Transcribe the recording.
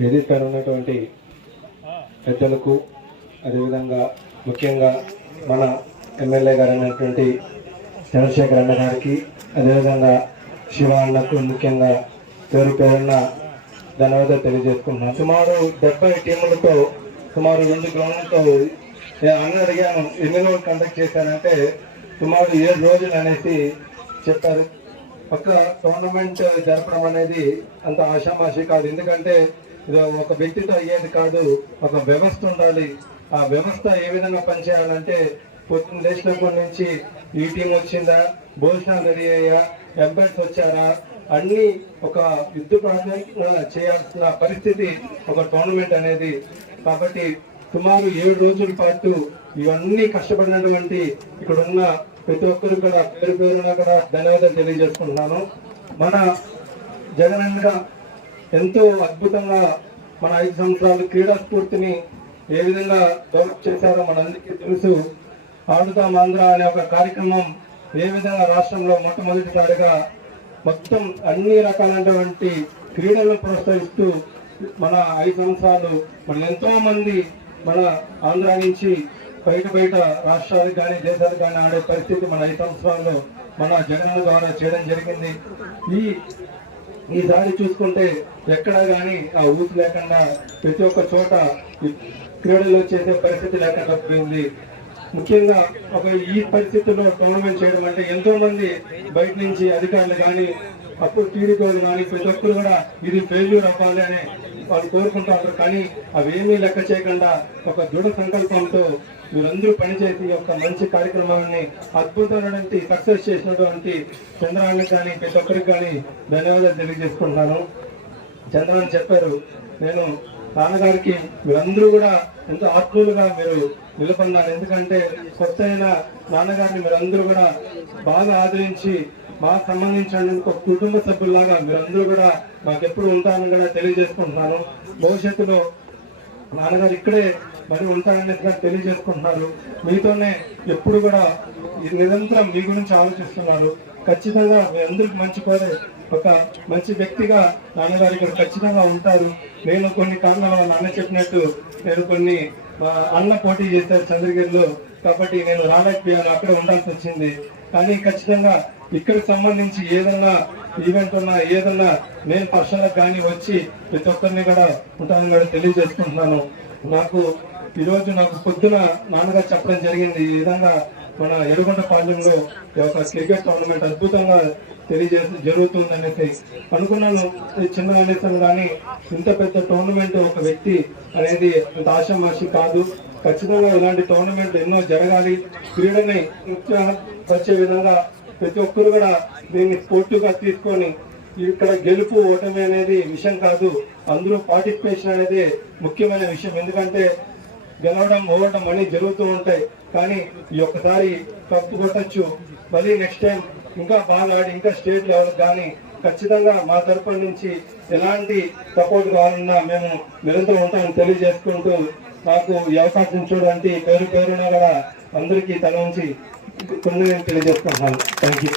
వేదిక ఉన్నటువంటి పెద్దలకు, అదేవిధంగా ముఖ్యంగా మన ఎమ్మెల్యే గారు అయినటువంటి చంద్రశేఖర్ అన్న గారికి, అదేవిధంగా శివ అన్నకు ముఖ్యంగా పేరు పేరున్న ధన్యవాదాలు తెలియజేసుకుంటున్నాను. సుమారు 70 టీములతో సుమారు 2 గ్రౌండ్లతో అన్న అడిగాను ఎన్ని రోజులు కండక్ట్ చేశానంటే సుమారు 7 రోజులు అనేసి చెప్పారు. ఒక టోర్నమెంట్ జరపడం అనేది అంత ఆషామాషి కాదు. ఎందుకంటే ఇది ఒక వ్యక్తితో అయ్యేది కాదు, ఒక వ్యవస్థ ఉండాలి. ఆ వ్యవస్థ ఏ విధంగా పనిచేయాలంటే పొద్దున్న లేచినప్పటి నుంచి ఈ టీం వచ్చిందా, భోజనాలు రెడీ అయ్యా, ఎంపైర్స్ వచ్చారా, అన్ని ఒక యుద్ధ ప్రాంతంగా చేయాల్సిన పరిస్థితి ఒక టోర్నమెంట్ అనేది. కాబట్టి సుమారు 7 రోజుల పాటు ఇవన్నీ కష్టపడినటువంటి ఇక్కడ ఉన్న ప్రతి ఒక్కరు కూడా పేరు పేరున కూడా ధన్యవాదాలు తెలియజేసుకుంటున్నాను. మన జగనన్న ఎంతో అద్భుతంగా మన 5 సంవత్సరాలు క్రీడా స్ఫూర్తిని ఏ విధంగా డెవలప్ చేశారో మనందరికీ తెలుసు. ఆడుతాం ఆంధ్ర అనే ఒక కార్యక్రమం ఏ విధంగా రాష్ట్రంలో మొట్టమొదటిసారిగా మొత్తం అన్ని రకాలైనటువంటి క్రీడలను ప్రోత్సహిస్తూ మన 5 సంవత్సరాలు మన ఎంతో మంది మన ఆంధ్ర నుంచి బయట రాష్ట్రాలకు కానీ దేశాలకు కానీ ఆడే పరిస్థితి మన 5 సంవత్సరాల్లో మన జగనన్న ద్వారా చేయడం జరిగింది. ఈసారి చూసుకుంటే ఎక్కడా కానీ ఆ ఊసి లేకుండా ప్రతి ఒక్క చోట క్రీడల్లో చేసే పరిస్థితి లేకుండా పోయింది. ముఖ్యంగా ఈ పరిస్థితుల్లో టోర్నమెంట్ చేయడం అంటే ఎంతో మంది బయట నుంచి అధికారులు కానీ అప్పుడు టీడీపీ కానీ ప్రతి ఒక్కరు కూడా ఇది ఫెయిల్యూర్ అవ్వాలి అని వాళ్ళు కోరుకుంటారు. కానీ అవేమీ లెక్క చేయకుండా ఒక దృఢ సంకల్పంతో మీరందరూ పనిచేసి ఒక మంచి కార్యక్రమాన్ని అద్భుతమైనటువంటి సక్సెస్ చేసినటువంటి చంద్రానికి కానీ ప్రతి ఒక్కరికి కానీ ధన్యవాదాలు తెలియజేసుకుంటున్నాను. చంద్రని చెప్పారు, నేను నాన్నగారికి మీరందరూ కూడా ఎంతో ఆత్మీయులుగా మీరు నిలబడినారు. ఎందుకంటే కొత్త అయిన నాన్నగారిని మీరందరూ కూడా బాగా ఆదరించి మాకు సంబంధించిన ఒక కుటుంబ సభ్యుల్లాగా మీరందరూ కూడా మాకెప్పుడు ఉంటారని కూడా తెలియజేసుకుంటున్నాను. భవిష్యత్తులో నాన్నగారు ఇక్కడే మరి ఉంటారని తెలియజేసుకుంటున్నారు. మీతోనే ఎప్పుడు కూడా నిరంతరం మీ గురించి ఆలోచిస్తున్నారు. ఖచ్చితంగా మీ అందరికి మంచి కోరే ఒక మంచి వ్యక్తిగా నాన్నగారు ఇక్కడ ఖచ్చితంగా ఉంటారు. నేను కొన్ని కారణాల నాన్న చెప్పినట్టు నేను కొన్ని అన్న పోటీ చేశారు చంద్రగిరిలో, కాబట్టి నేను రాలేకపోయాను, అక్కడ ఉండాల్సి వచ్చింది. కానీ ఖచ్చితంగా ఇక్కడికి సంబంధించి ఏదన్నా ఈవెంట్ ఉన్నా ఏదన్నా నేను పర్సనల్ కానీ వచ్చి ప్రతి ఒక్కరిని కూడా ఉంటానని కూడా తెలియజేసుకుంటున్నాను. ఈరోజు నాకు పొద్దున నాన్నగారు చెప్పడం జరిగింది, ఈ విధంగా మన ఎర్రగొండపాలెంలో ఒక క్రికెట్ టోర్నమెంట్ అద్భుతంగా జరుగుతుంది అనేసి అనుకున్నాను. చిన్న వయసు కానీ ఇంత పెద్ద టోర్నమెంట్ ఒక వ్యక్తి అనేది అంత ఆషామాషి కాదు. ఖచ్చితంగా ఇలాంటి టోర్నమెంట్ ఎన్నో జరగాలి. క్రీడని వచ్చే విధంగా ప్రతి ఒక్కరు కూడా దీన్ని స్పోర్టివ్గా తీసుకొని ఇక్కడ గెలుపు ఓటమి అనేది విషయం కాదు, అందులో పార్టిసిపేషన్ అనేది ముఖ్యమైన విషయం. ఎందుకంటే గెలవడం ఓడడం అన్ని జరుగుతూ ఉంటాయి, కానీ ఈ ఒక్కసారి కప్పు కొట్టచ్చు, మళ్ళీ నెక్స్ట్ టైం ఇంకా బాగా ఆడి ఇంకా స్టేట్ లెవెల్ కానీ ఖచ్చితంగా మా తరఫు నుంచి ఎలాంటి సపోర్ట్ కావాలన్నా మేము నిరంతరం ఉంటామని తెలియజేసుకుంటూ నాకు ఈ అవకాశం చూడండి పేరున కూడా అందరికీ తల నుంచి కొన్ని తెలియజేసుకుంటున్నాను. Thank you.